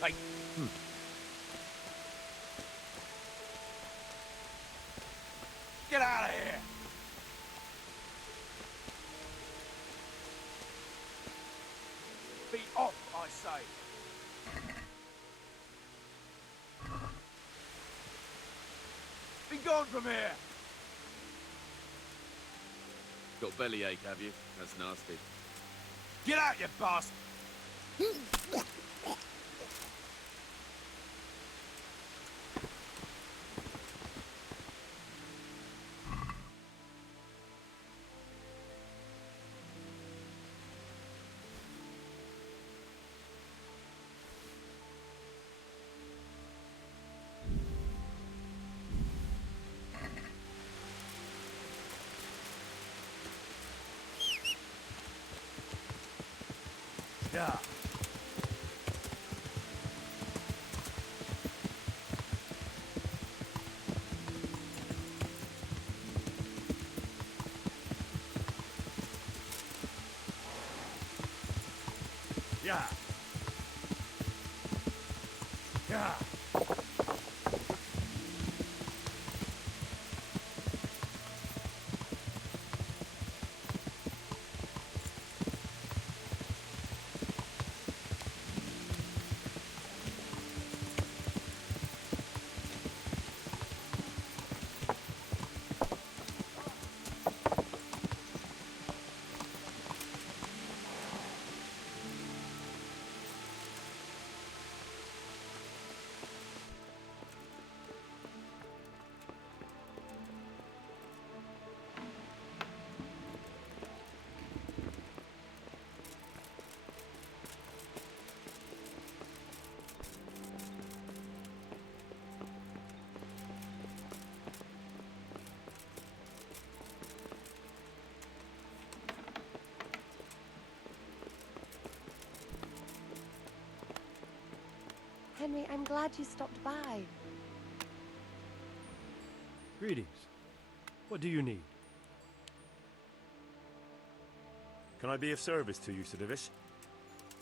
Hey, get out of here! Be off, I say! Be gone from here! Got bellyache, have you? That's nasty. Get out, you bastard! Yeah. Yeah. Yeah. Henry, I'm glad you stopped by. Greetings. What do you need? Can I be of service to you, Sidovish?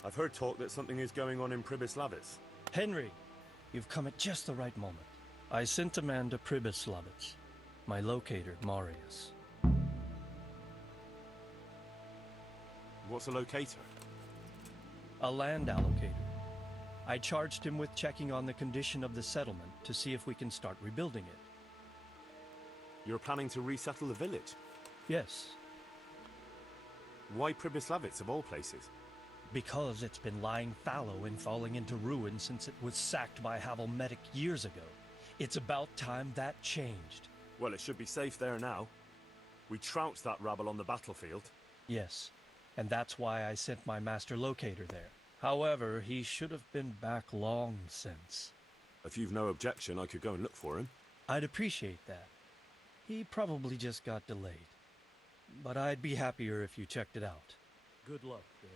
I've heard talk that something is going on in Pribys Lavitz. Henry, you've come at just the right moment. I sent a man to Pribys Lavitz, my locator, Marius. What's a locator? A land allocator. I charged him with checking on the condition of the settlement to see if we can start rebuilding it. You're planning to resettle the village? Yes, Why Pribys Lavitz, of all places? because it's been lying fallow and falling into ruin since it was sacked by Havelmetic years ago. It's about time that changed. Well, it should be safe there now. We trounced that rabble on the battlefield. Yes, and that's why I sent my master locator there. However, he should have been back long since. If you've no objection, I could go and look for him. I'd appreciate that. He probably just got delayed. But I'd be happier if you checked it out. Good luck, Ben.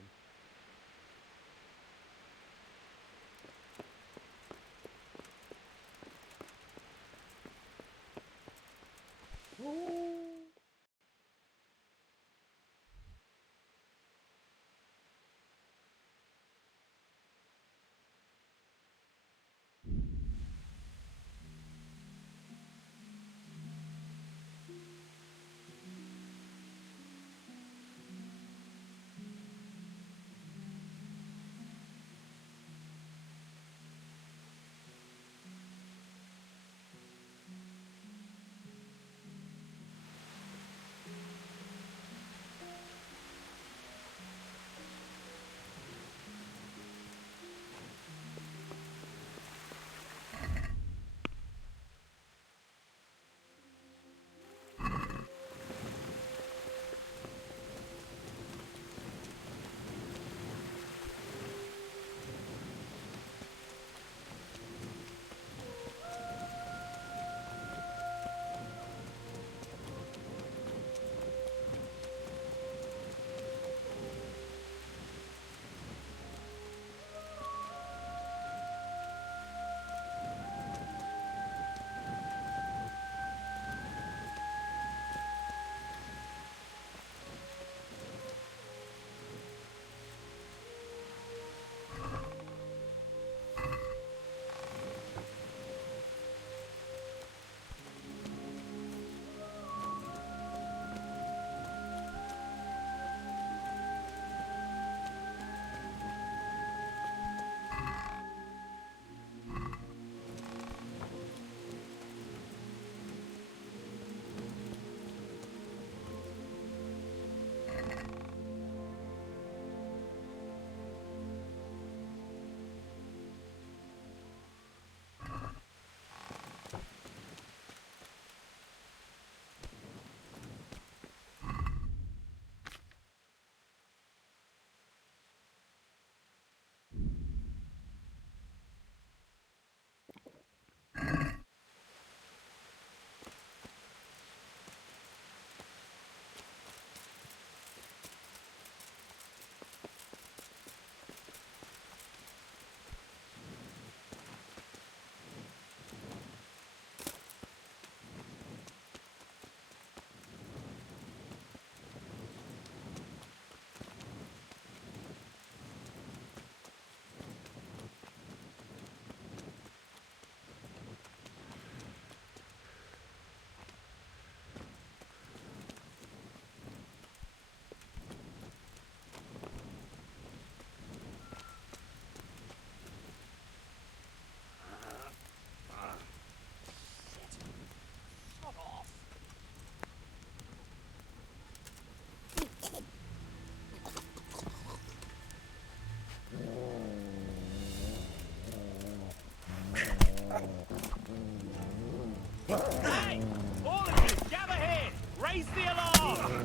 Raise the alarm!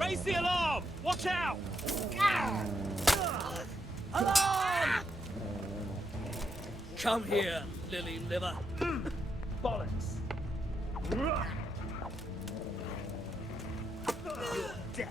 Raise the alarm! Watch out! Alarm! Come here, lily liver. Bollocks! You're dead.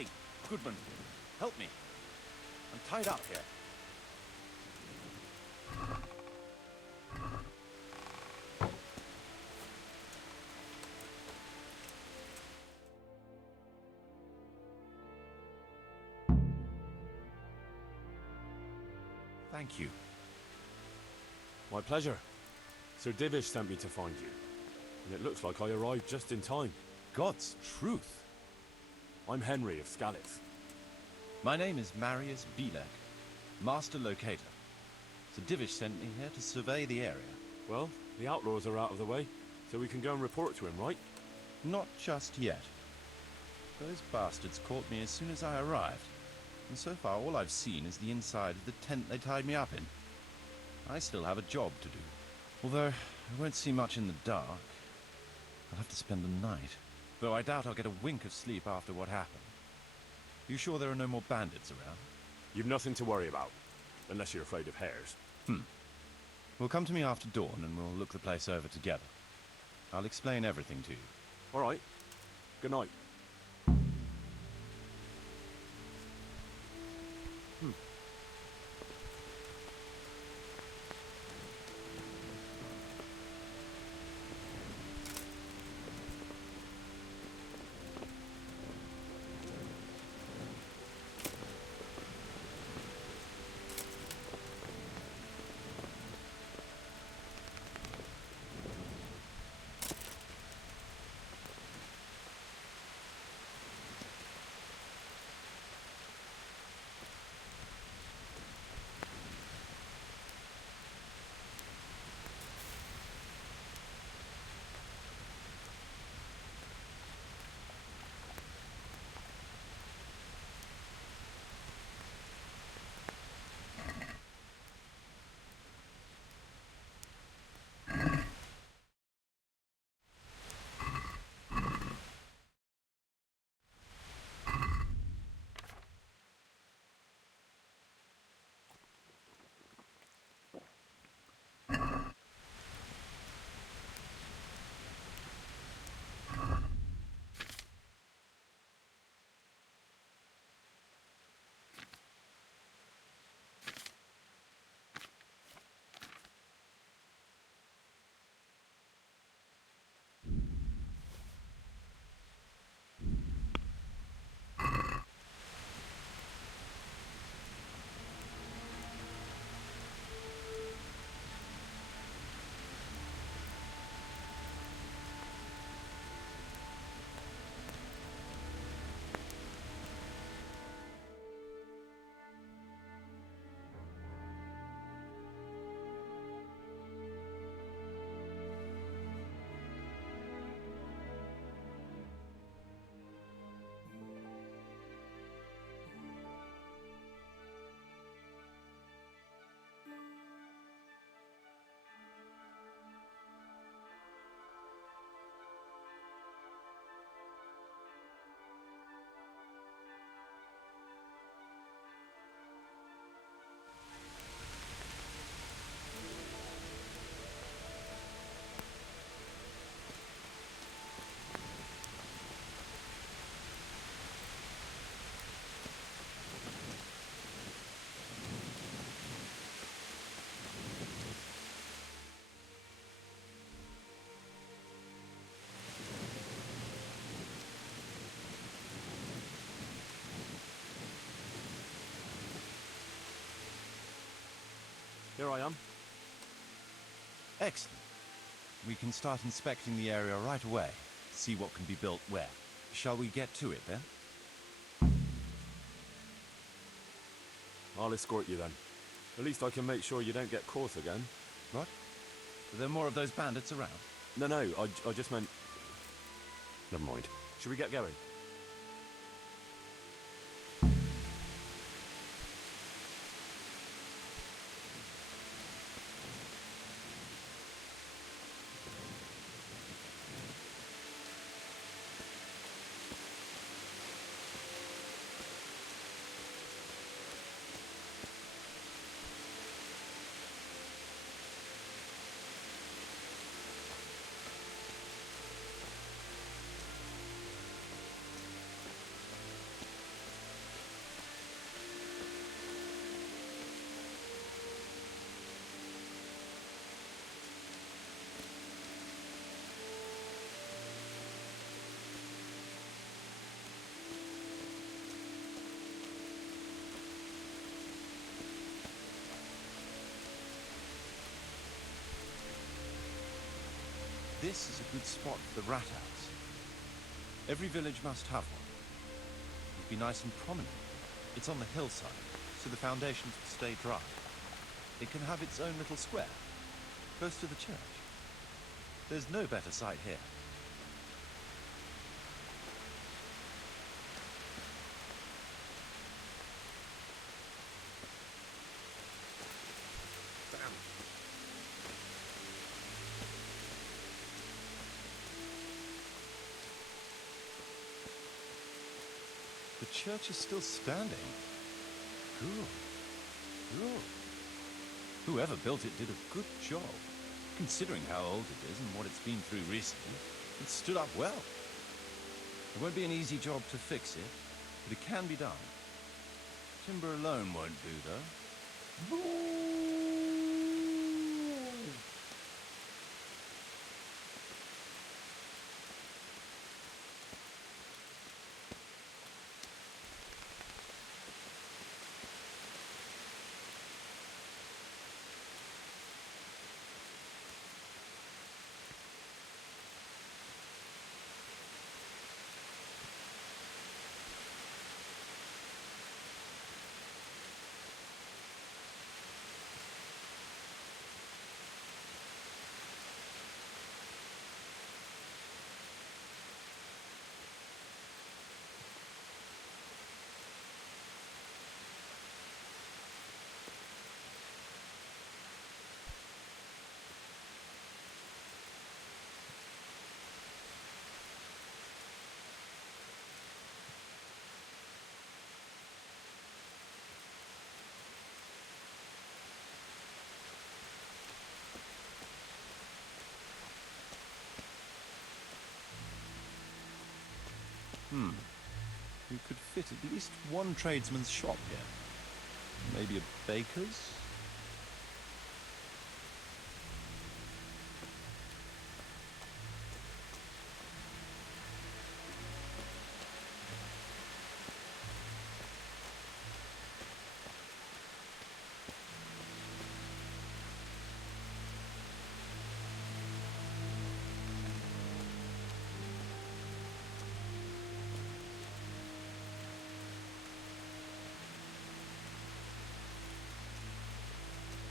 Hey, Goodman, help me. I'm tied up here. Thank you. My pleasure. Sir Divish sent me to find you. And it looks like I arrived just in time. God's truth. I'm Henry of Scalitz. My name is Marius Bilek, Master Locator. Sir Divish sent me here to survey the area. Well, the outlaws are out of the way, so we can go and report to him, right? Not just yet. Those bastards caught me as soon as I arrived. And so far all I've seen is the inside of the tent they tied me up in. I still have a job to do. Although I won't see much in the dark. I'll have to spend the night. Though I doubt I'll get a wink of sleep after what happened. You sure there are no more bandits around? You've nothing to worry about. Unless you're afraid of hares. Well, come to me after dawn and we'll look the place over together. I'll explain everything to you. All right. Good night. Here I am. Excellent. We can start inspecting the area right away. See what can be built where. Shall we get to it then? I'll escort you then. At least I can make sure you don't get caught again. What? Are there more of those bandits around? No, I just meant... Never mind. Should we get going? This is a good spot for the rat house. Every village must have one. It'd be nice and prominent. It's on the hillside, so the foundations will stay dry. It can have its own little square, close to the church. There's no better site here. The church is still standing. Good. Whoever built it did a good job. Considering how old it is and what it's been through recently, it stood up well. It won't be an easy job to fix it, but it can be done. Timber alone won't do, though. You could fit at least one tradesman's shop here. Maybe a baker's?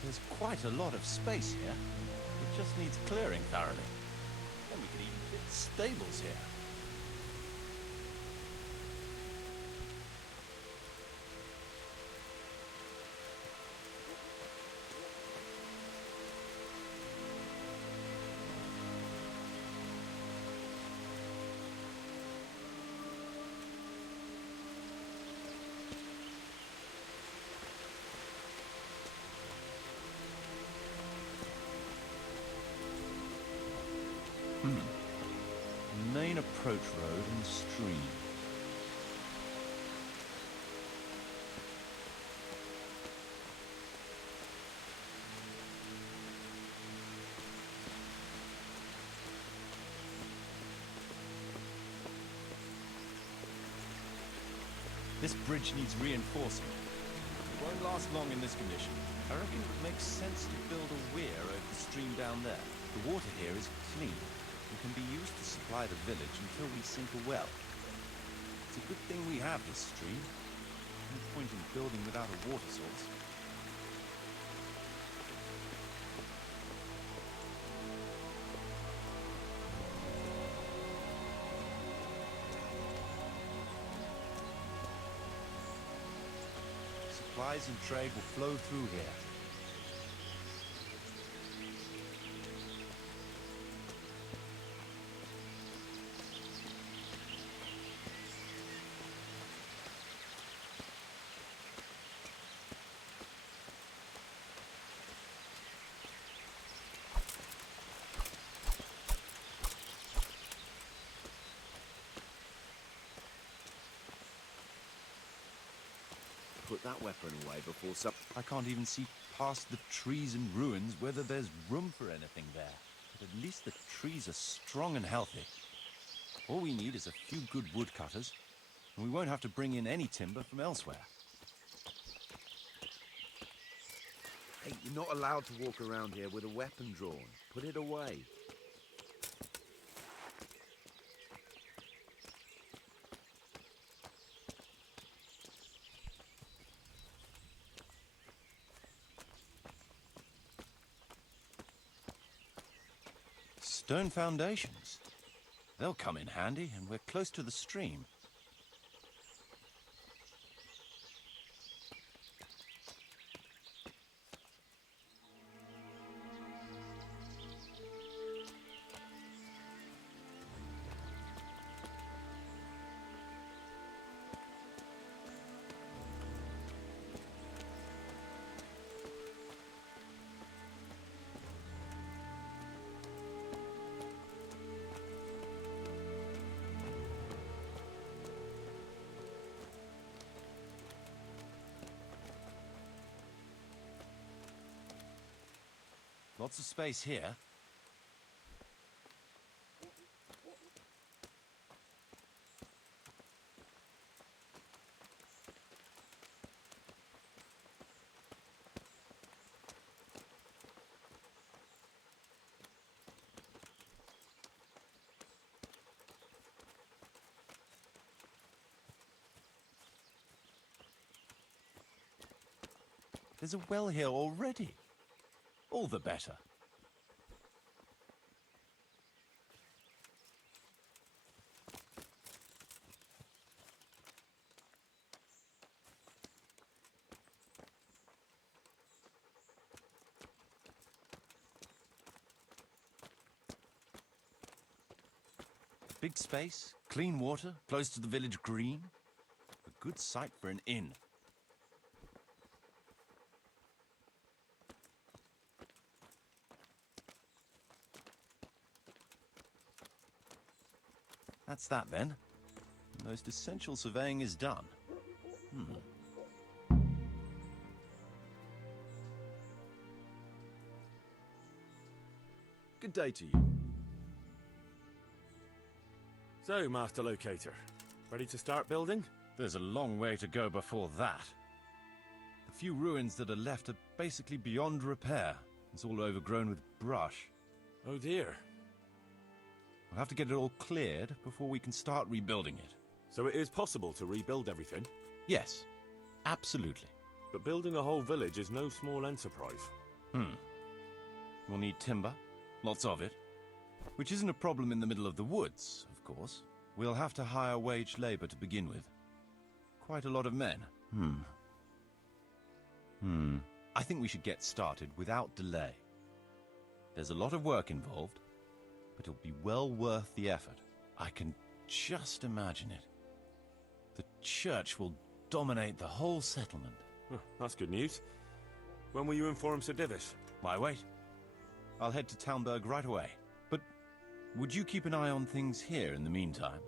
There's quite a lot of space here. It just needs clearing thoroughly. Then we could even fit stables here. Main approach road and stream. This bridge needs reinforcing. It won't last long in this condition. I reckon it would make sense to build a weir over the stream down there. The water here is clean and can be used to supply the village until we sink a well. It's a good thing we have this stream. No point in building without a water source. Supplies and trade will flow through here. Put that weapon away before some... I can't even see past the trees and ruins whether there's room for anything there. But at least the trees are strong and healthy. All we need is a few good woodcutters, and we won't have to bring in any timber from elsewhere. Hey, you're not allowed to walk around here with a weapon drawn. Put it away. Stone foundations. They'll come in handy, and we're close to the stream. Lots of space here. There's a well here already. All the better. Big space, clean water, close to the village green. A good site for an inn. That's that then. The most essential surveying is done. Good day to you. So, Master Locator, ready to start building? There's a long way to go before that. The few ruins that are left are basically beyond repair. It's all overgrown with brush. Oh dear. We'll have to get it all cleared before we can start rebuilding it. So it is possible to rebuild everything? Yes, absolutely. But building a whole village is no small enterprise. We'll need timber, lots of it, which isn't a problem in the middle of the woods, of course. We'll have to hire wage labor to begin with. Quite a lot of men. I think we should get started without delay. There's a lot of work involved, but it'll be well worth the effort. I can just imagine it. The church will dominate the whole settlement. That's good news. When will you inform Sir Divish? Why wait? I'll head to Townburg right away. But would you keep an eye on things here in the meantime?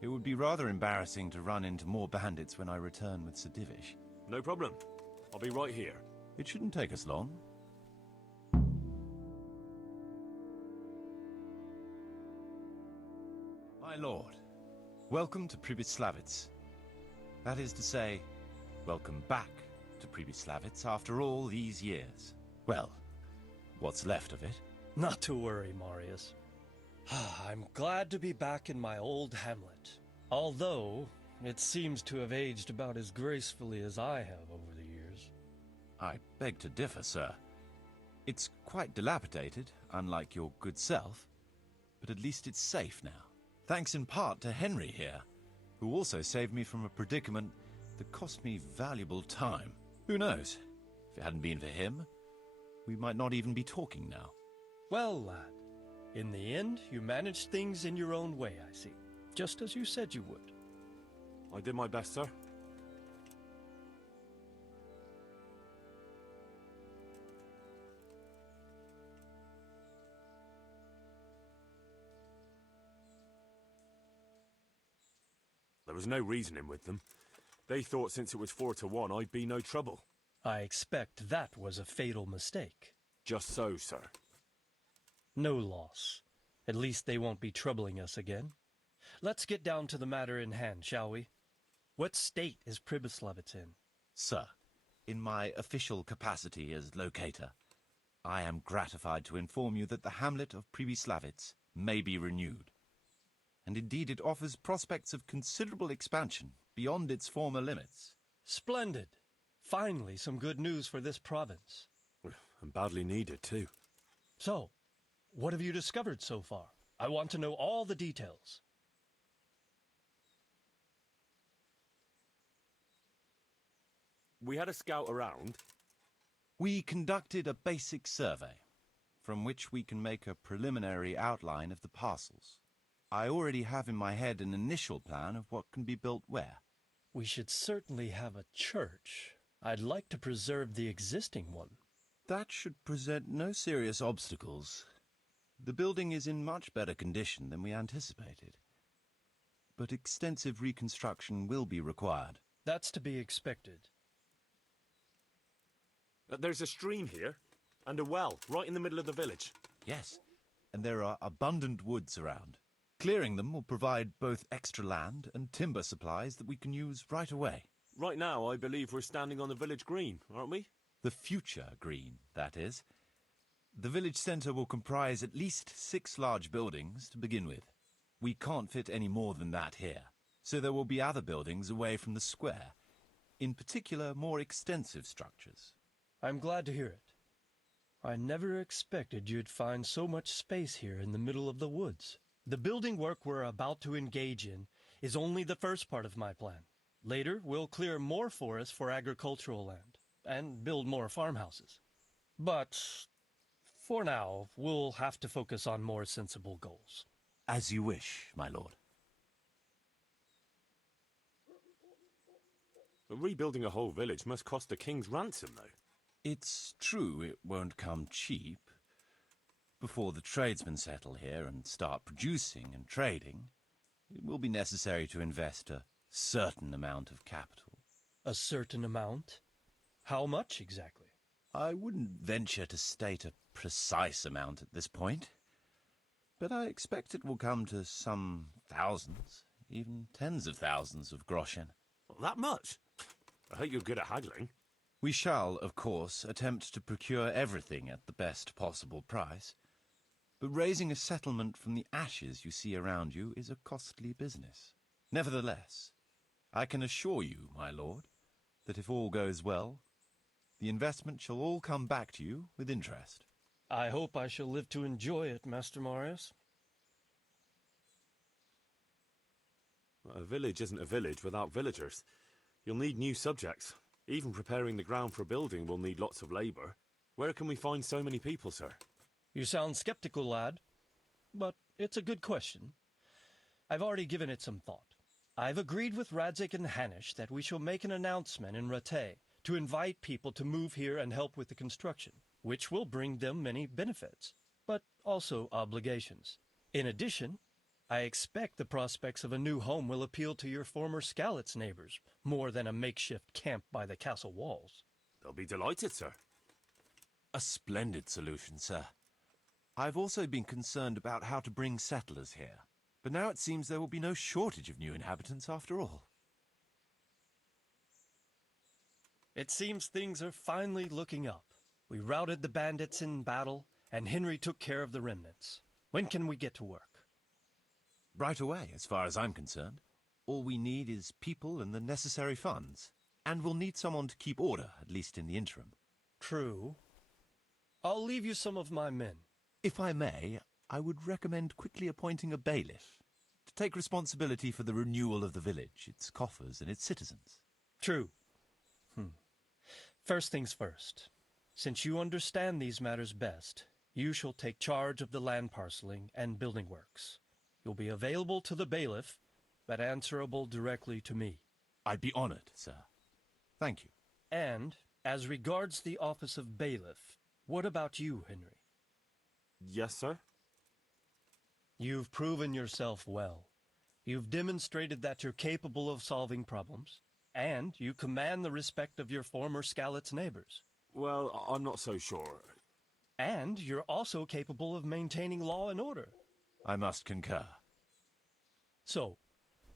It would be rather embarrassing to run into more bandits when I return with Sir Divish. No problem. I'll be right here. It shouldn't take us long. My lord, welcome to Pribyslavitz. That is to say, welcome back to Pribyslavitz after all these years. Well, what's left of it. Not to worry, Marius. I'm glad to be back in my old hamlet. Although, it seems to have aged about as gracefully as I have over the years. I beg to differ, sir. It's quite dilapidated, unlike your good self, but at least it's safe now. Thanks in part to Henry here, who also saved me from a predicament that cost me valuable time. Who knows? If it hadn't been for him, we might not even be talking now. Well, lad, in the end, you managed things in your own way, I see. Just as you said you would. I did my best, sir. There was no reasoning with them. They thought since it was 4-1, I'd be no trouble. I expect that was a fatal mistake. Just so, sir. No loss. At least they won't be troubling us again. Let's get down to the matter in hand, shall we? What state is Pribyslavitz in? Sir, in my official capacity as locator, I am gratified to inform you that the hamlet of Pribyslavitz may be renewed. And indeed it offers prospects of considerable expansion beyond its former limits. Splendid. Finally, some good news for this province. And badly needed, too. So, What have you discovered so far? I want to know all the details. We had a scout around. We conducted a basic survey, from which we can make a preliminary outline of the parcels. I already have in my head an initial plan of what can be built where. We should certainly have a church. I'd like to preserve the existing one. That should present no serious obstacles. The building is in much better condition than we anticipated. But extensive reconstruction will be required. That's to be expected. There's a stream here, and a well, right in the middle of the village. Yes, and there are abundant woods around. Clearing them will provide both extra land and timber supplies that we can use right away. Right now, I believe we're standing on the village green, aren't we? The future green, that is. The village centre will comprise at least 6 large buildings to begin with. We can't fit any more than that here, so there will be other buildings away from the square, in particular more extensive structures. I'm glad to hear it. I never expected you'd find so much space here in the middle of the woods. The building work we're about to engage in is only the first part of my plan. Later, we'll clear more forest for agricultural land and build more farmhouses. But for now, we'll have to focus on more sensible goals. As you wish, my lord. Rebuilding a whole village must cost a king's ransom, though. It's true it won't come cheap. Before the tradesmen settle here and start producing and trading, it will be necessary to invest a certain amount of capital. A certain amount? How much exactly? I wouldn't venture to state a precise amount at this point, but I expect it will come to some thousands, even tens of thousands of groschen. That much? I hope you're good at haggling. We shall, of course, attempt to procure everything at the best possible price, but raising a settlement from the ashes you see around you is a costly business. Nevertheless, I can assure you, my lord, that if all goes well, the investment shall all come back to you with interest. I hope I shall live to enjoy it, Master Marius. A village isn't a village without villagers. You'll need new subjects. Even preparing the ground for building will need lots of labour. Where can we find so many people, sir? You sound skeptical, lad, but it's a good question. I've already given it some thought. I've agreed with Radzig and Hanish that we shall make an announcement in Rattay to invite people to move here and help with the construction, which will bring them many benefits, but also obligations. In addition, I expect the prospects of a new home will appeal to your former Skalitz neighbors, more than a makeshift camp by the castle walls. They'll be delighted, sir. A splendid solution, sir. I've also been concerned about how to bring settlers here, but now it seems there will be no shortage of new inhabitants after all. It seems things are finally looking up. We routed the bandits in battle, and Henry took care of the remnants. When can we get to work? Right away, as far as I'm concerned. All we need is people and the necessary funds. And we'll need someone to keep order, at least in the interim. True. I'll leave you some of my men. If I may, I would recommend quickly appointing a bailiff to take responsibility for the renewal of the village, its coffers and its citizens. True. First things first. Since you understand these matters best, you shall take charge of the land parceling and building works. You'll be available to the bailiff, but answerable directly to me. I'd be honored, sir. Thank you. And, as regards the office of bailiff, what about you, Henry? Yes, sir? You've proven yourself well. You've demonstrated that you're capable of solving problems, and you command the respect of your former Skalitz neighbors. Well, I'm not so sure. And you're also capable of maintaining law and order. I must concur. So,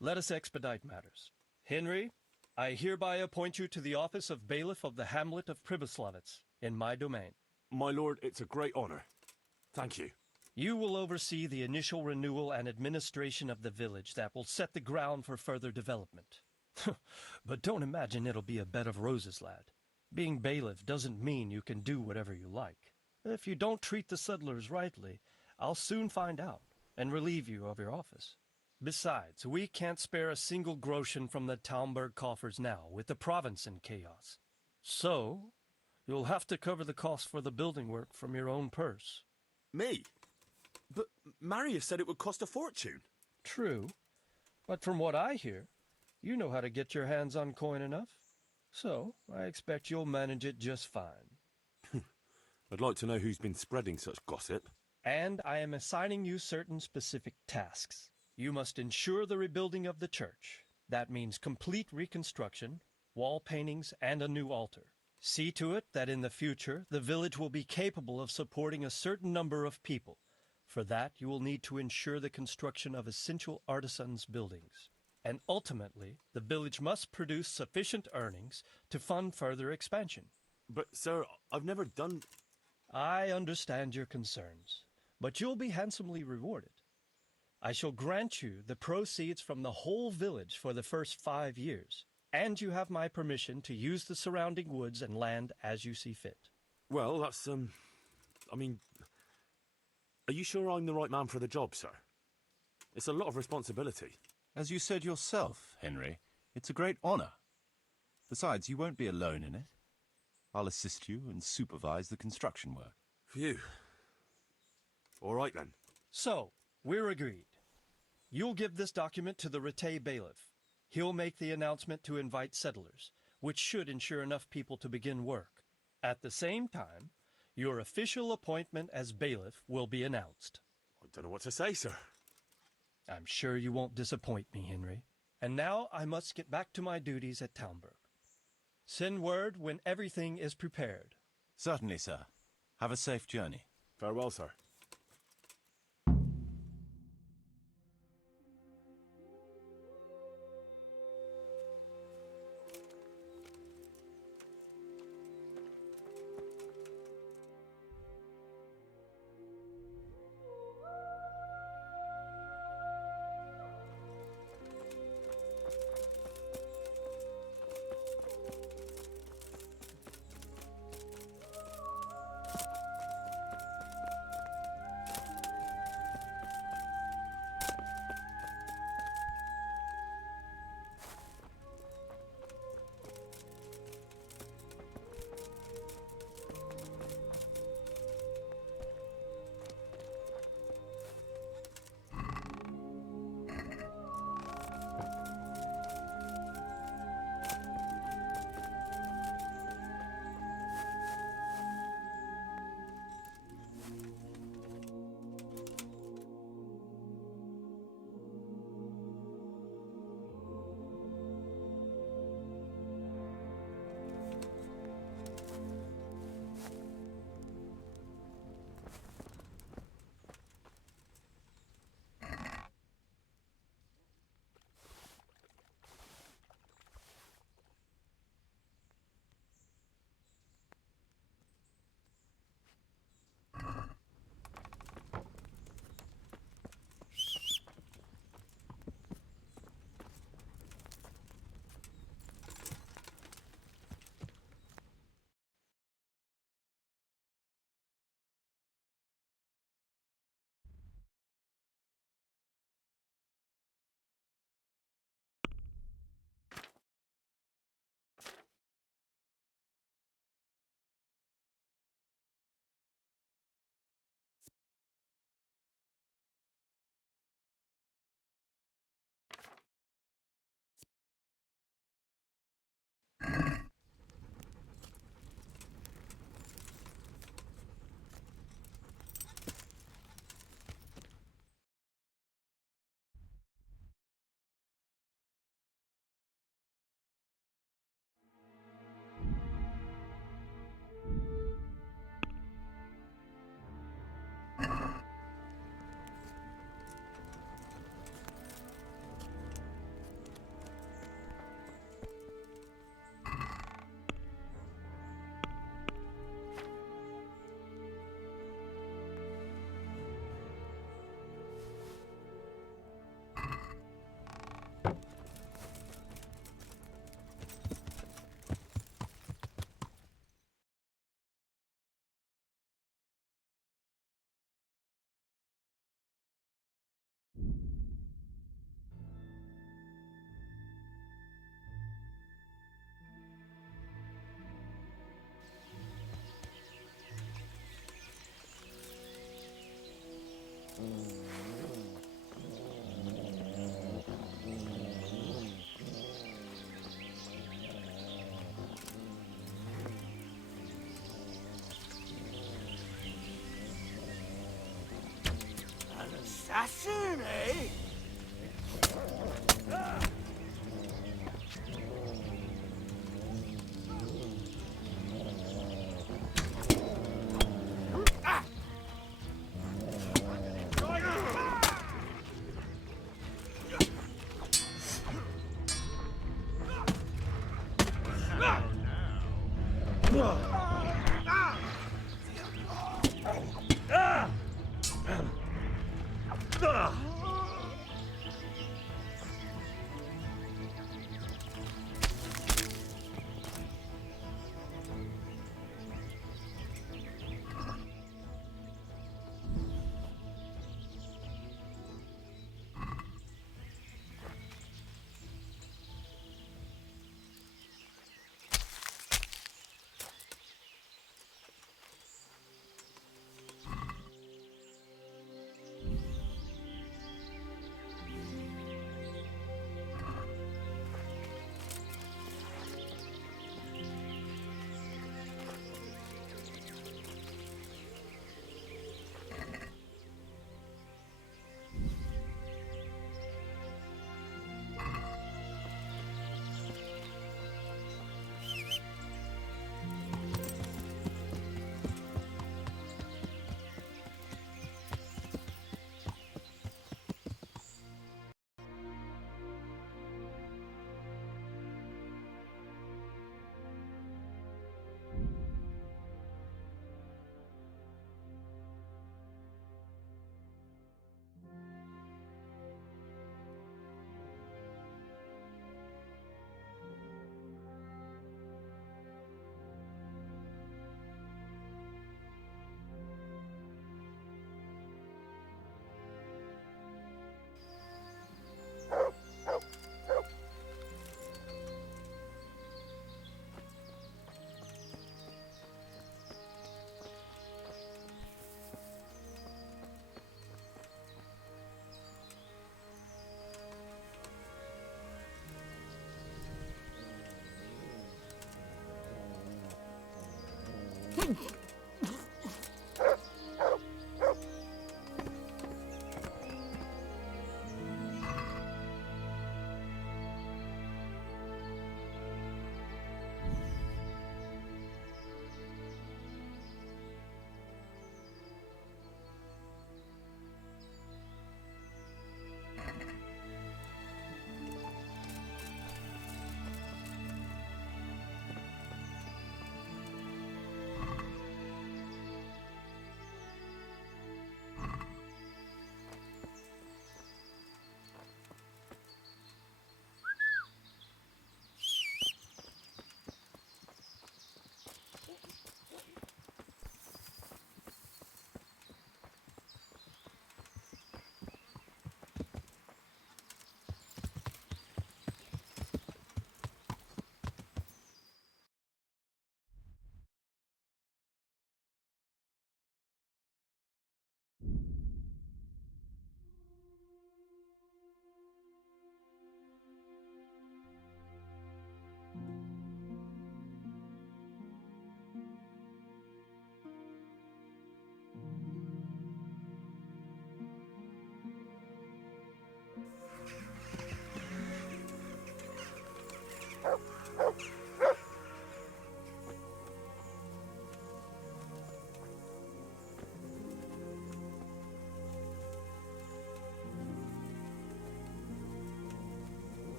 let us expedite matters. Henry, I hereby appoint you to the office of bailiff of the hamlet of Pribyslavitz, in my domain. My lord, it's a great honour. Thank you. You will oversee the initial renewal and administration of the village that will set the ground for further development. But don't imagine it'll be a bed of roses, lad. Being bailiff doesn't mean you can do whatever you like. If you don't treat the settlers rightly, I'll soon find out and relieve you of your office. Besides, we can't spare a single groschen from the Talmberg coffers now, with the province in chaos. So, you'll have to cover the cost for the building work from your own purse. Me? But Marius said it would cost a fortune. True, but from what I hear, you know how to get your hands on coin enough. So, I expect you'll manage it just fine. I'd like to know who's been spreading such gossip. And I am assigning you certain specific tasks. You must ensure the rebuilding of the church. That means complete reconstruction, wall paintings, and a new altar. See to it that in the future, the village will be capable of supporting a certain number of people. For that, you will need to ensure the construction of essential artisans' buildings. And ultimately, the village must produce sufficient earnings to fund further expansion. But, sir, I've never done... I understand your concerns, but you'll be handsomely rewarded. I shall grant you the proceeds from the whole village for the first 5 years, and you have my permission to use the surrounding woods and land as you see fit. Well, that's, I mean... Are you sure I'm the right man for the job, sir? It's a lot of responsibility. As you said yourself, Henry, it's a great honor. Besides, you won't be alone in it. I'll assist you and supervise the construction work. Phew. All right, then. So, we're agreed. You'll give this document to the Rattay bailiff. He'll make the announcement to invite settlers, which should ensure enough people to begin work. At the same time, your official appointment as bailiff will be announced. I don't know what to say, sir. I'm sure you won't disappoint me, Henry. And now I must get back to my duties at Talmberg. Send word when everything is prepared. Certainly, sir. Have a safe journey. Farewell, sir. soon, eh?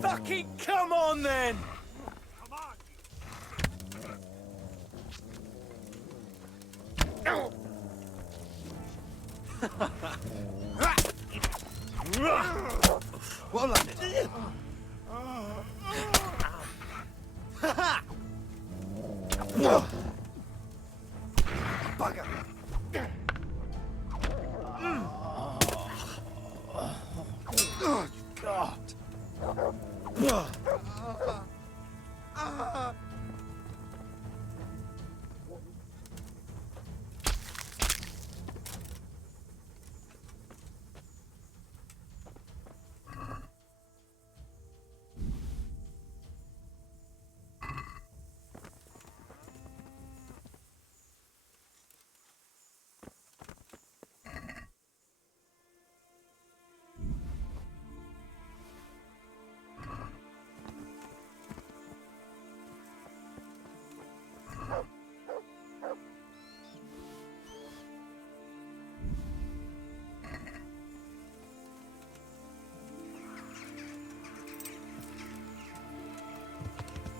Fucking come on then! Well done, then. Bugger. Oh, God.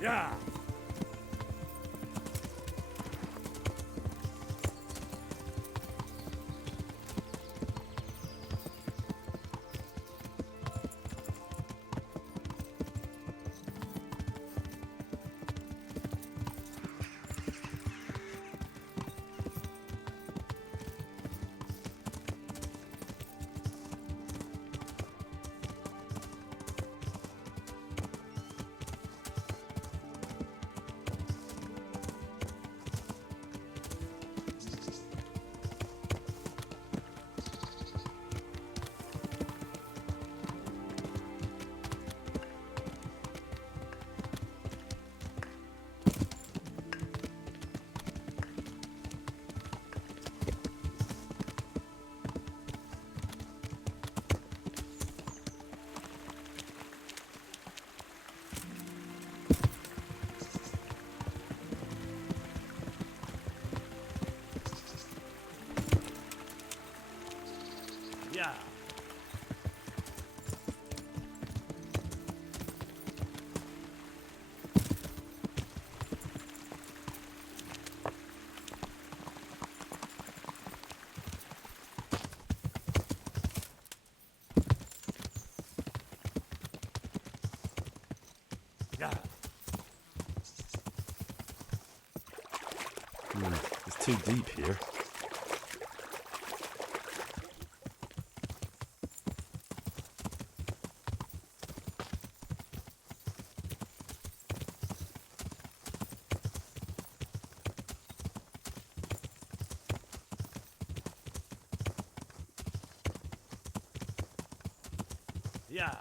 Yeah. Yeah. Yeah. It's too deep here. Yeah.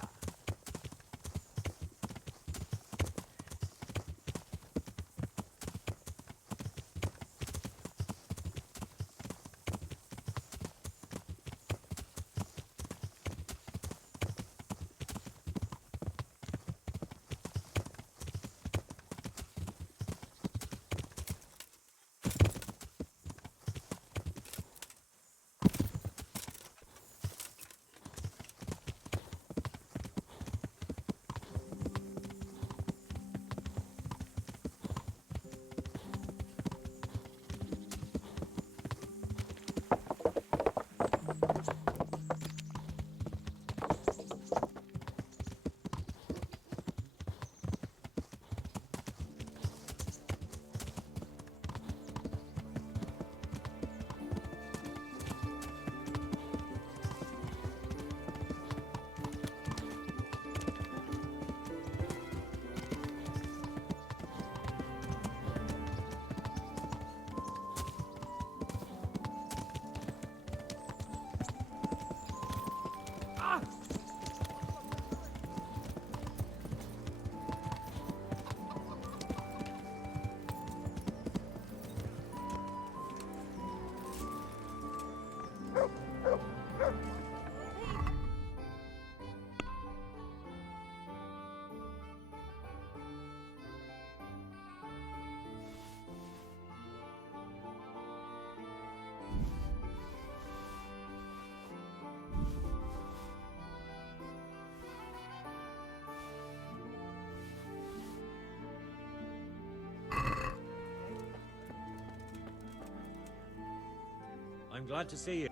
I'm glad to see you.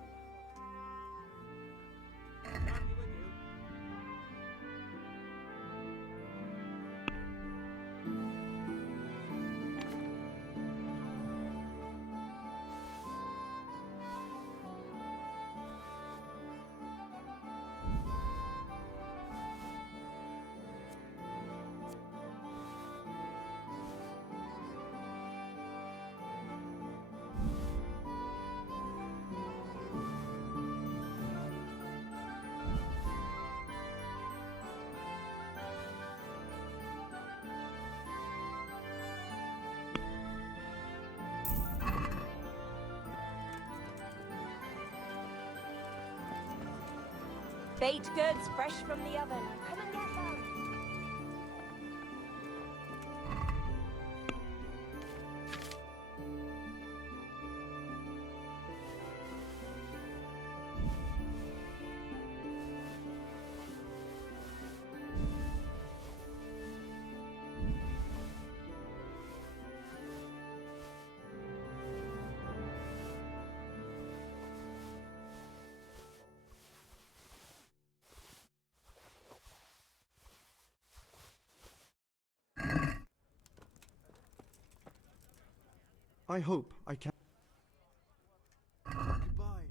Baked goods fresh from the oven. Come and get them. I hope I can. Goodbye.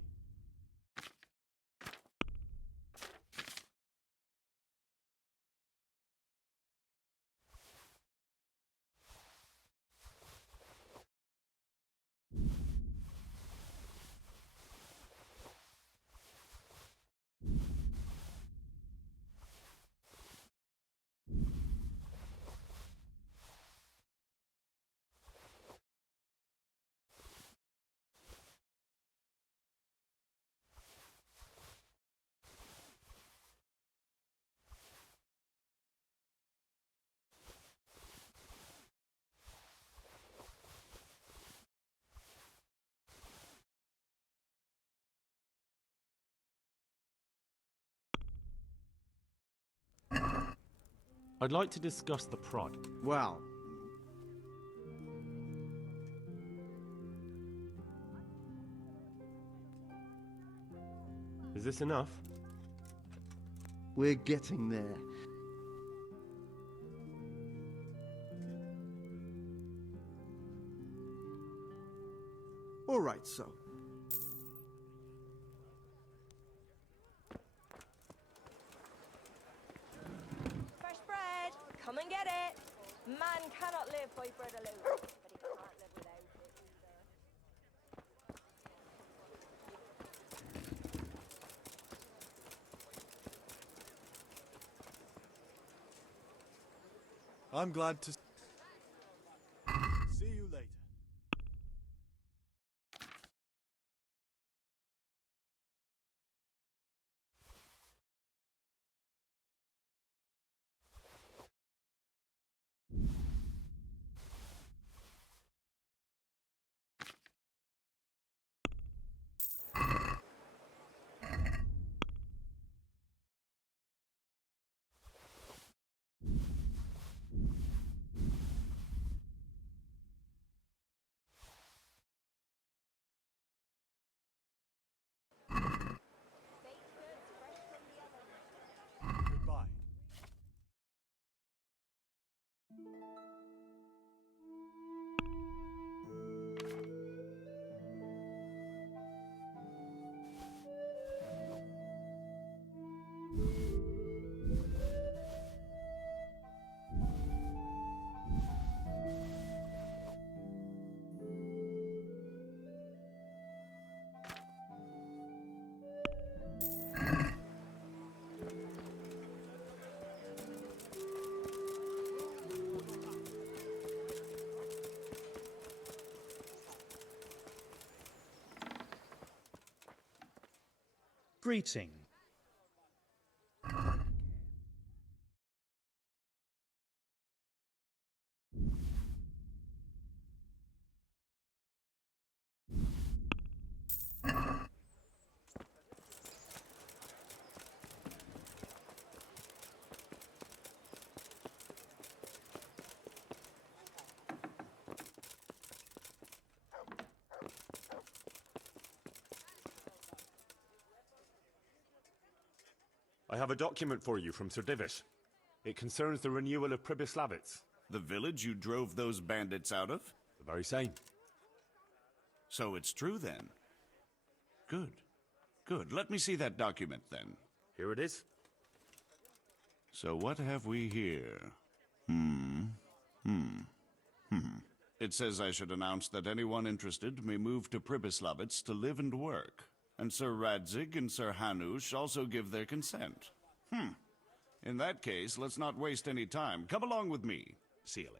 I'd like to discuss the prod. Well, Is this enough? we're getting there. All right, so. Fresh bread! Come and get it! Man cannot live by bread alone, but he can't live without it either. I'm glad to see you later. Goodbye. Greeting. I have a document for you from Sir Divish. It concerns the renewal of Pribyslavitz. The village you drove those bandits out of? The very same. So it's true then? Good. Good. Let me see that document then. Here it is. So what have we here? It says I should announce that anyone interested may move to Pribyslavitz to live and work. And Sir Radzig and Sir Hanush also give their consent. In that case, let's not waste any time. Come along with me. See you later.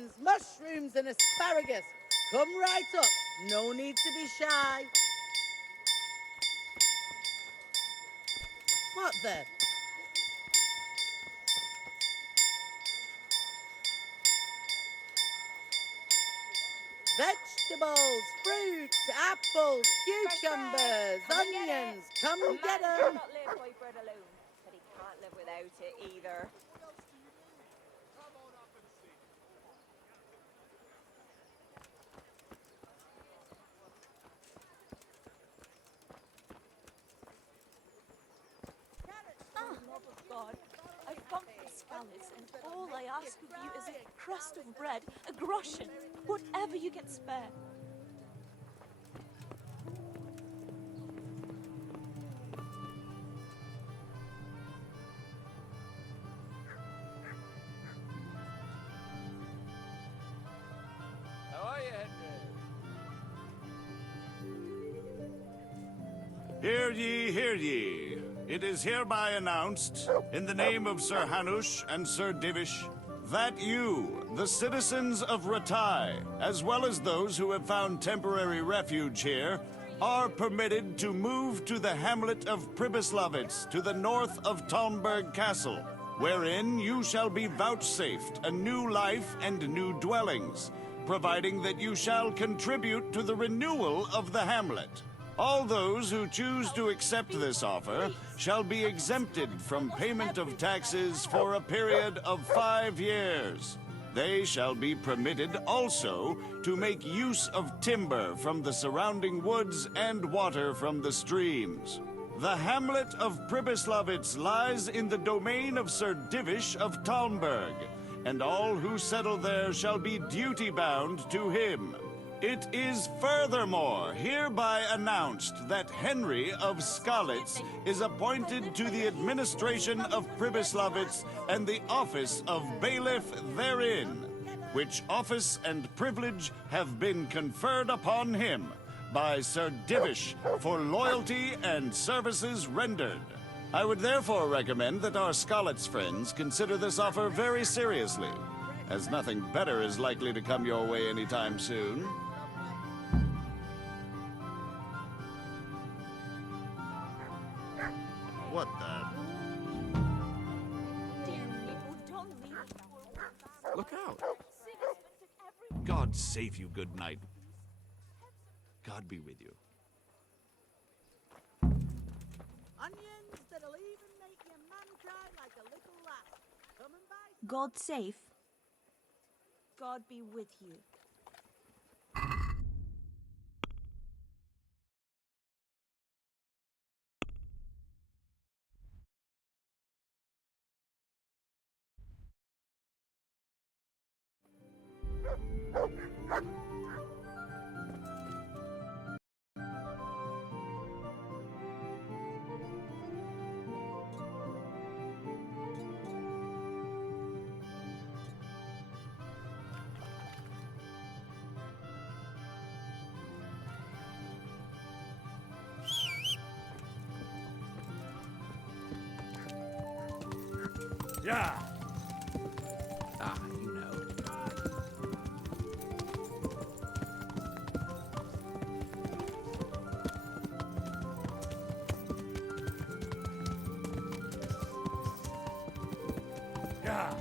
onions, mushrooms, and asparagus. Come right up. No need to be shy. What then? Vegetables, fruits, apples, cucumbers, onions. Come get 'em. Man cannot live by bread alone, but he can't live without it either. God, I've come from Scallis, and all I ask of you is a crust of bread, a groschen, whatever you can spare. How are you, Henry? Hear ye, hear ye. It is hereby announced, in the name of Sir Hanush and Sir Divish, that you, the citizens of Ratai, as well as those who have found temporary refuge here, are permitted to move to the hamlet of Pribyslavitz to the north of Talmberg Castle, wherein you shall be vouchsafed a new life and new dwellings, providing that you shall contribute to the renewal of the hamlet. All those who choose to accept this offer shall be exempted from payment of taxes for a period of 5 years. They shall be permitted also to make use of timber from the surrounding woods and water from the streams. The hamlet of Pribyslavitz lies in the domain of Sir Divish of Talmberg, and all who settle there shall be duty-bound to him. It is furthermore hereby announced that Henry of Skalitz is appointed to the administration of Pribyslavitz and the office of bailiff therein, which office and privilege have been conferred upon him by Sir Divish for loyalty and services rendered. I would therefore recommend that our Skalitz friends consider this offer very seriously, as nothing better is likely to come your way anytime soon. What the? Dear people, don't leave us now. Look out. Sickness took every... God save you, good knight. God be with you. Onions that'll even make your man cry like a little lass. Come and buy some. God safe. God be with you. Yeah. Ah, you know. Yeah.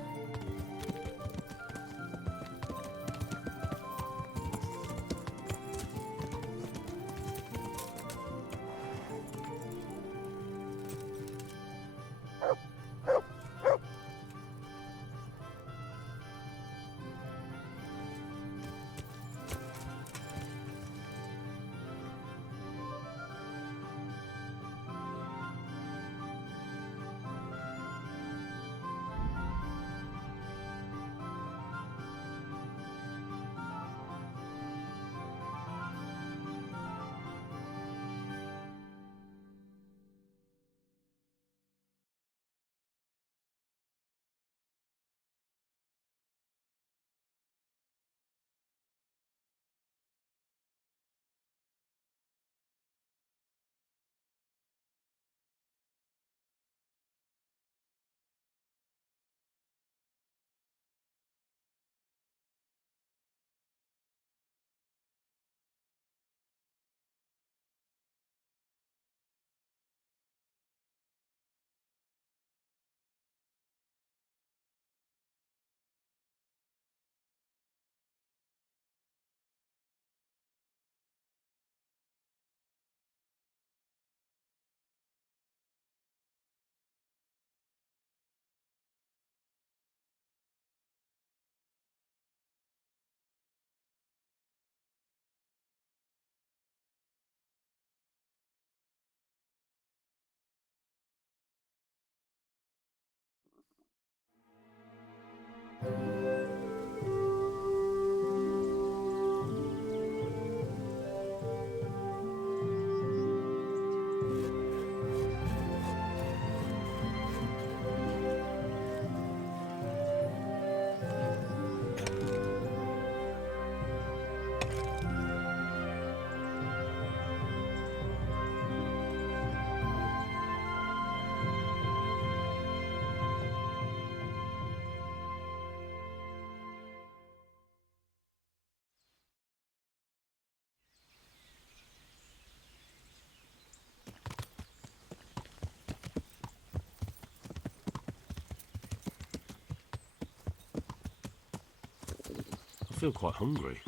feel quite hungry.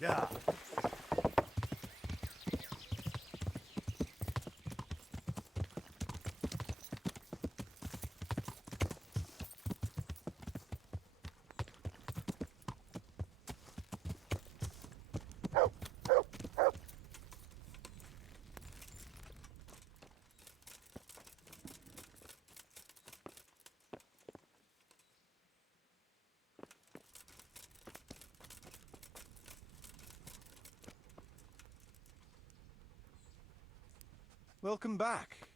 Yeah. Welcome back.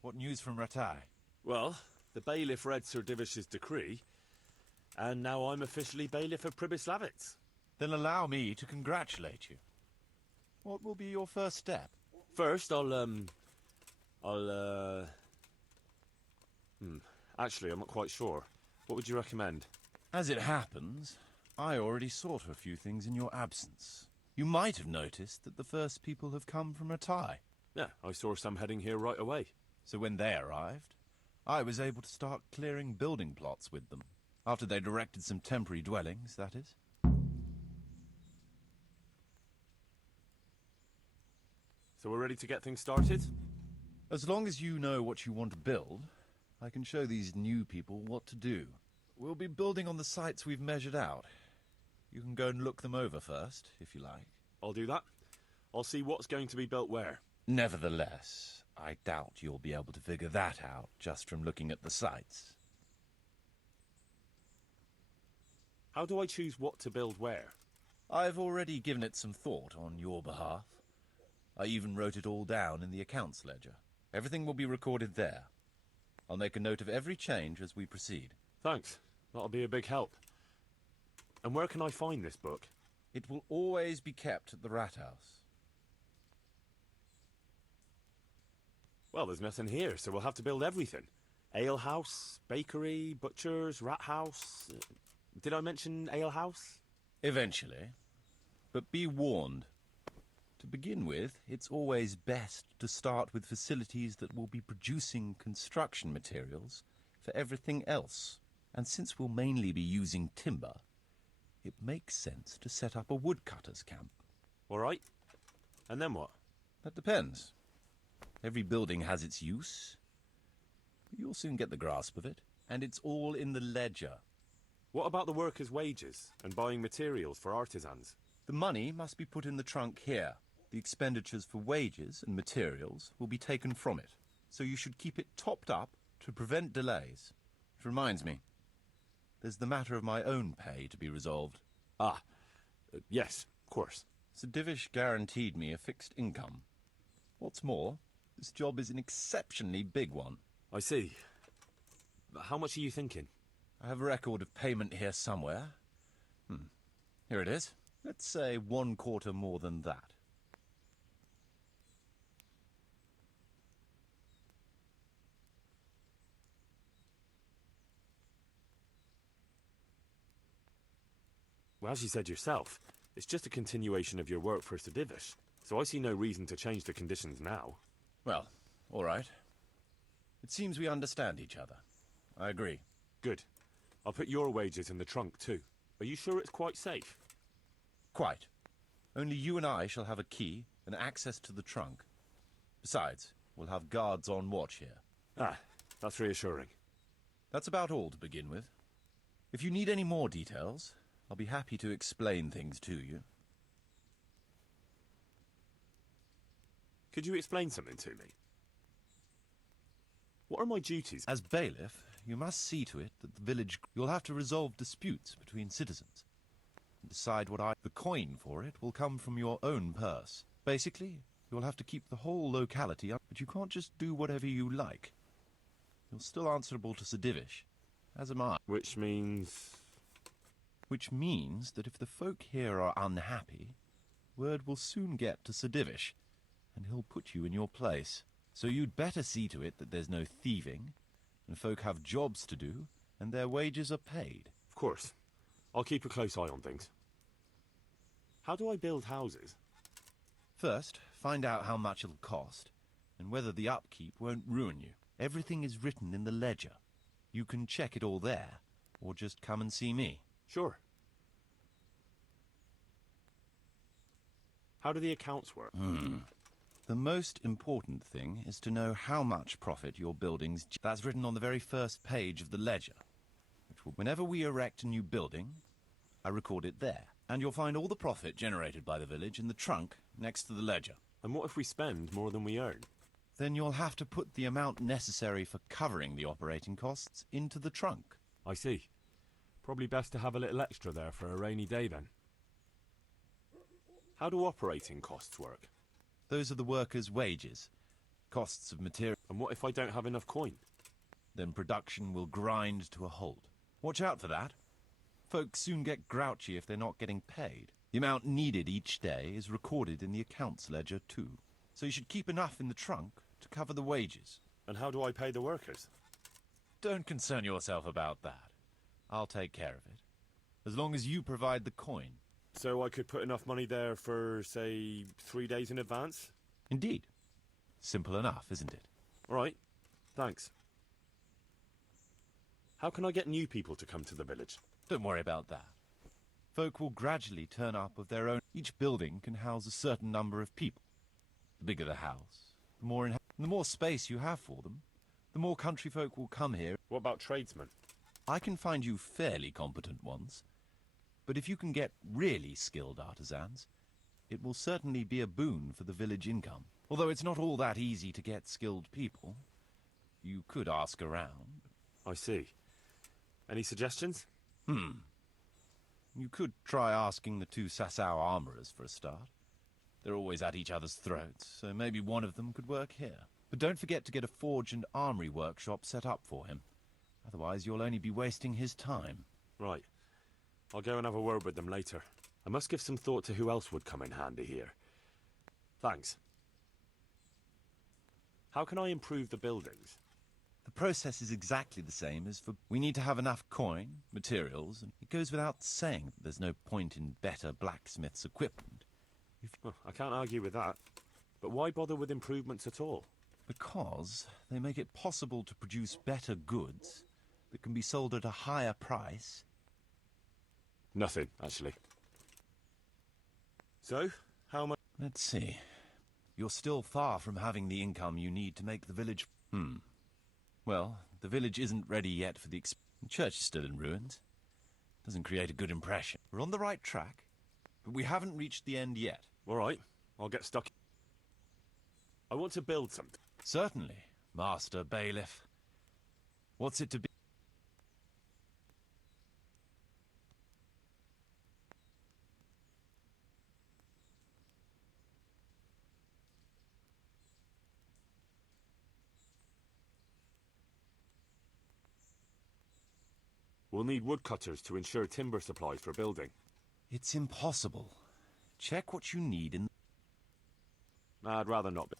What news from Rattay? Well, the bailiff read Sir Divish's decree, and now I'm officially bailiff of Pribyslavitz. Then allow me to congratulate you. What will be your first step? First, actually, I'm not quite sure. What would you recommend? As it happens, I already sought a few things in your absence. You might have noticed that the first people have come from Rattay. Yeah, I saw some heading here right away. So when they arrived, I was able to start clearing building plots with them. After they'd erected some temporary dwellings, that is. So we're ready to get things started? As long as you know what you want to build, I can show these new people what to do. We'll be building on the sites we've measured out. You can go and look them over first, if you like. I'll do that. I'll see what's going to be built where. Nevertheless, I doubt you'll be able to figure that out just from looking at the sites. How do I choose what to build where? I've already given it some thought on your behalf. I even wrote it all down in the accounts ledger. Everything will be recorded there. I'll make a note of every change as we proceed. Thanks. That'll be a big help. And where can I find this book? It will always be kept at the Rat House. Well, there's nothing here, so we'll have to build everything. Ale house, bakery, butchers, rat house. Did I mention ale house? Eventually. But be warned. To begin with, it's always best to start with facilities that will be producing construction materials for everything else. And since we'll mainly be using timber, it makes sense to set up a woodcutter's camp. All right. And then what? That depends. Every building has its use. But you'll soon get the grasp of it. And it's all in the ledger. What about the workers' wages and buying materials for artisans? The money must be put in the trunk here. The expenditures for wages and materials will be taken from it. So you should keep it topped up to prevent delays. Which reminds me, there's the matter of my own pay to be resolved. Yes, of course. Sir Divish guaranteed me a fixed income. What's more, this job is an exceptionally big one. I see. But how much are you thinking? I have a record of payment here somewhere. Here it is. Let's say 1/4 more than that. Well, as you said yourself, it's just a continuation of your work for Sir Divish, so I see no reason to change the conditions now. Well, all right. It seems we understand each other. I agree. Good. I'll put your wages in the trunk, too. Are you sure it's quite safe? Quite. Only you and I shall have a key and access to the trunk. Besides, we'll have guards on watch here. That's reassuring. That's about all to begin with. If you need any more details, I'll be happy to explain things to you. Could you explain something to me? What are my duties? As bailiff, you must see to it that the village... You'll have to resolve disputes between citizens. And decide what the coin for it will come from your own purse. Basically, you'll have to keep the whole locality up, but you can't just do whatever you like. You're still answerable to Sir Divish, as am I. Which means... Which means that if the folk here are unhappy, word will soon get to Sir Divish, and he'll put you in your place. So you'd better see to it that there's no thieving, and folk have jobs to do, and their wages are paid. Of course. I'll keep a close eye on things. How do I build houses? First, find out how much it'll cost, and whether the upkeep won't ruin you. Everything is written in the ledger. You can check it all there, or just come and see me. Sure. How do the accounts work? The most important thing is to know how much profit your buildings... That's written on the very first page of the ledger. Whenever we erect a new building, I record it there. And you'll find all the profit generated by the village in the trunk next to the ledger. And what if we spend more than we earn? Then you'll have to put the amount necessary for covering the operating costs into the trunk. I see. Probably best to have a little extra there for a rainy day then. How do operating costs work? Those are the workers' wages, costs of material. And what if I don't have enough coin? Then production will grind to a halt. Watch out for that. Folks soon get grouchy if they're not getting paid. The amount needed each day is recorded in the accounts ledger too. So you should keep enough in the trunk to cover the wages. And how do I pay the workers? Don't concern yourself about that. I'll take care of it. As long as you provide the coin. So I could put enough money there for, say, 3 days in advance? Indeed. Simple enough, isn't it? All right. Thanks. How can I get new people to come to the village? Don't worry about that. Folk will gradually turn up of their own. Each building can house a certain number of people. The bigger the house, the more space you have for them, the more country folk will come here. What about tradesmen? I can find you fairly competent ones. But if you can get really skilled artisans, it will certainly be a boon for the village income. Although it's not all that easy to get skilled people. You could ask around. I see. Any suggestions? You could try asking the 2 Sasau armourers for a start. They're always at each other's throats, so maybe one of them could work here. But don't forget to get a forge and armoury workshop set up for him. Otherwise you'll only be wasting his time. Right. I'll go and have a word with them later. I must give some thought to who else would come in handy here. Thanks. How can I improve the buildings? The process is exactly the same as for... We need to have enough coin, materials, and it goes without saying that there's no point in better blacksmith's equipment. Well, I can't argue with that. But why bother with improvements at all? Because they make it possible to produce better goods that can be sold at a higher price. Nothing, actually. So, how much... Let's see. You're still far from having the income you need to make the village... Well, the village isn't ready yet for the church is still in ruins. Doesn't create a good impression. We're on the right track, but we haven't reached the end yet. All right, I'll get stuck. I want to build something. Certainly, Master Bailiff. What's it to be? We'll need woodcutters to ensure timber supplies for building. It's impossible. Check what you need in... I'd rather not be.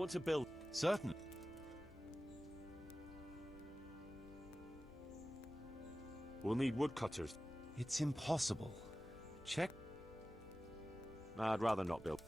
want to build... Certainly. We'll need woodcutters. It's impossible. Check. Nah, I'd rather not build.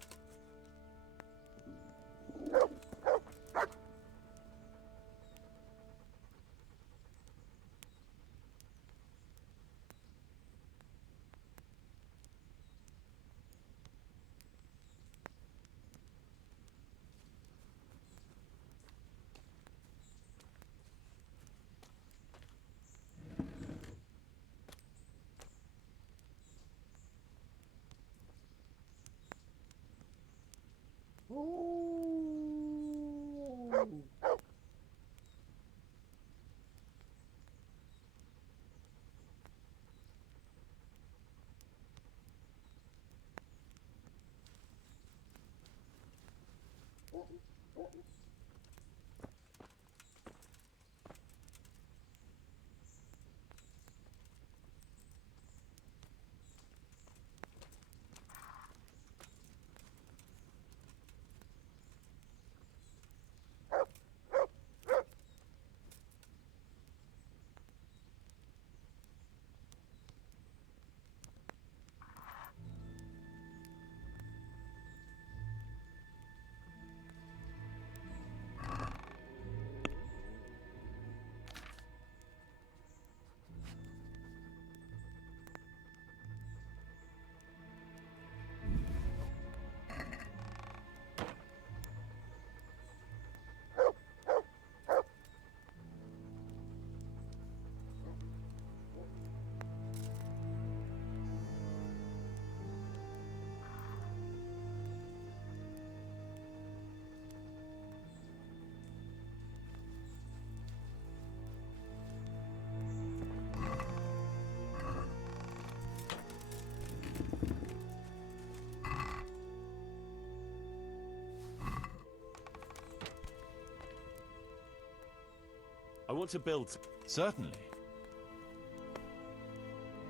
I want to build... Certainly.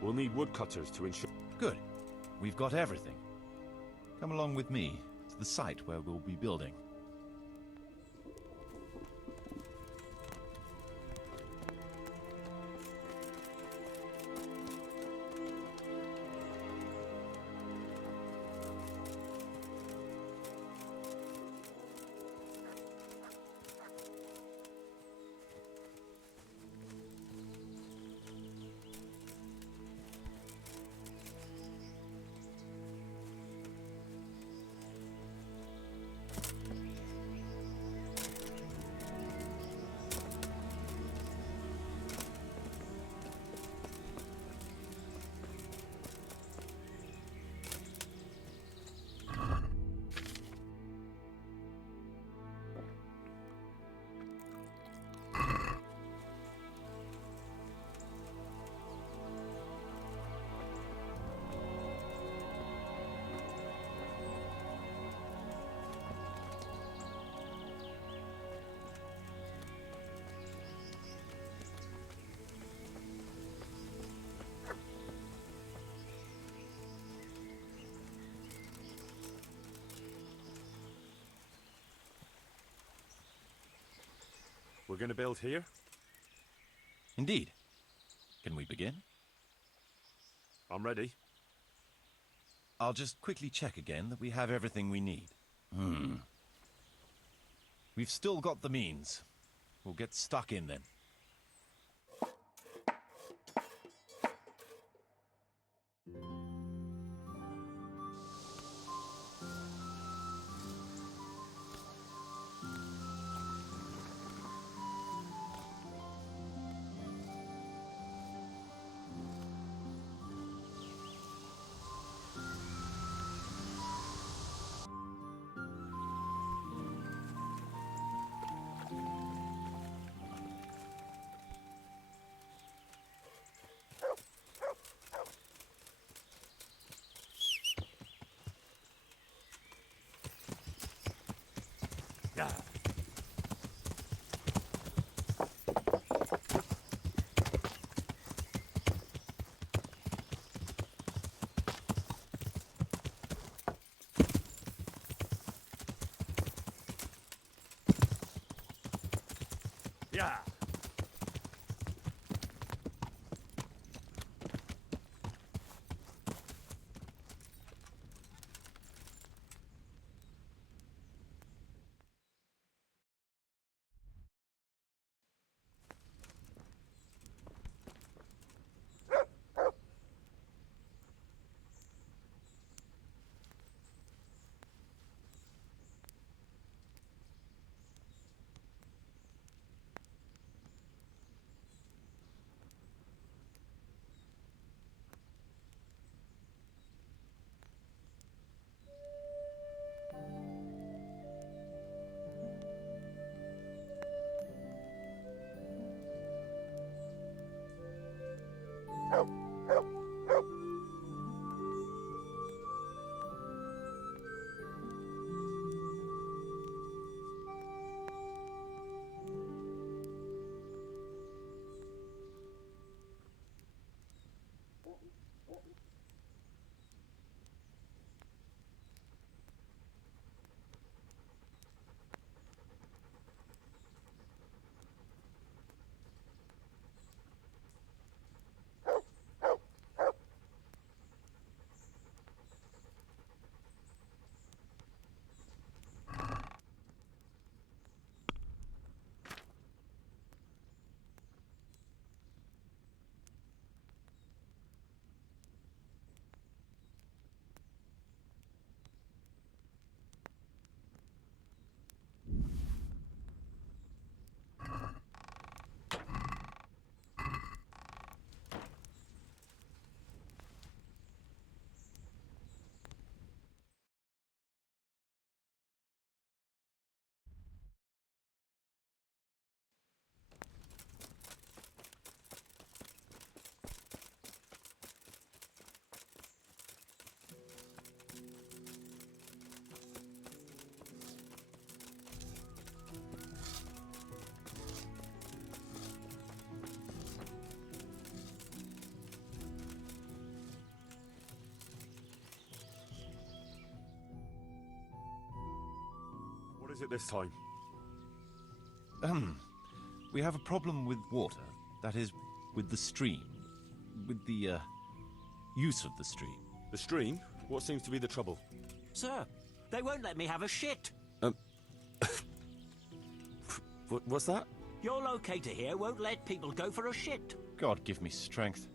We'll need woodcutters to ensure... Good. We've got everything. Come along with me to the site where we'll be building. We're going to build here? Indeed. Can we begin? I'm ready. I'll just quickly check again that we have everything we need. We've still got the means. We'll get stuck in then. Yeah. What is it this time? We have a problem with water. That is, with the stream. With the, use of the stream. The stream? What seems to be the trouble? Sir, they won't let me have a shit. What's that? Your locator here won't let people go for a shit. God give me strength.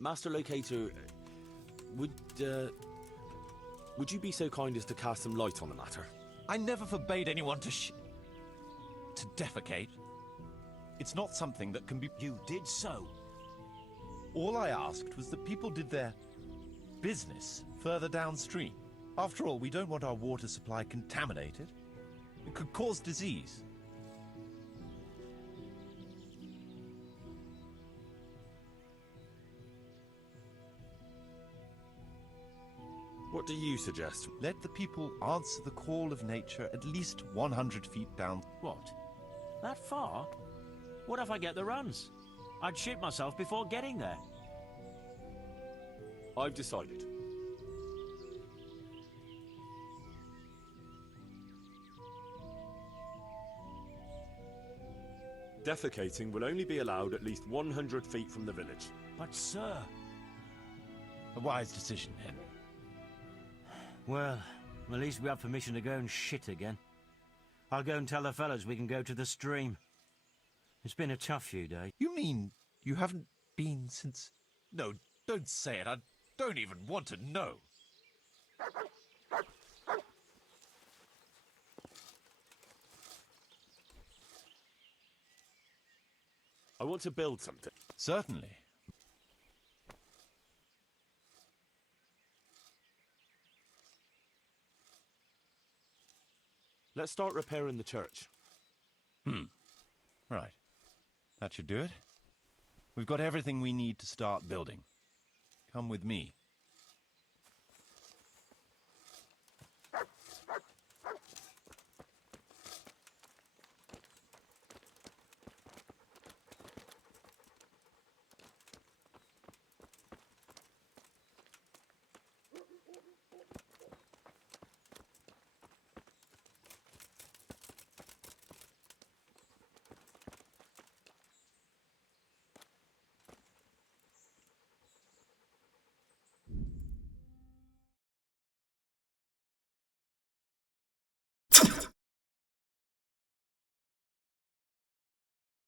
Master Locator, would you be so kind as to cast some light on the matter? I never forbade anyone to defecate. It's not something that can be... You did so. All I asked was that people did their business further downstream. After all, we don't want our water supply contaminated. It could cause disease. What do you suggest? Let the people answer the call of nature at least 100 feet down. What? That far? What if I get the runs? I'd shit myself before getting there. I've decided. Defecating will only be allowed at least 100 feet from the village. But, sir... A wise decision, Henry. Well, at least we have permission to go and shit again. I'll go and tell the fellas we can go to the stream. It's been a tough few days. You mean you haven't been since... No, don't say it. I don't even want to know. I want to build something. Certainly. Let's start repairing the church. Right. That should do it. We've got everything we need to start building. Come with me.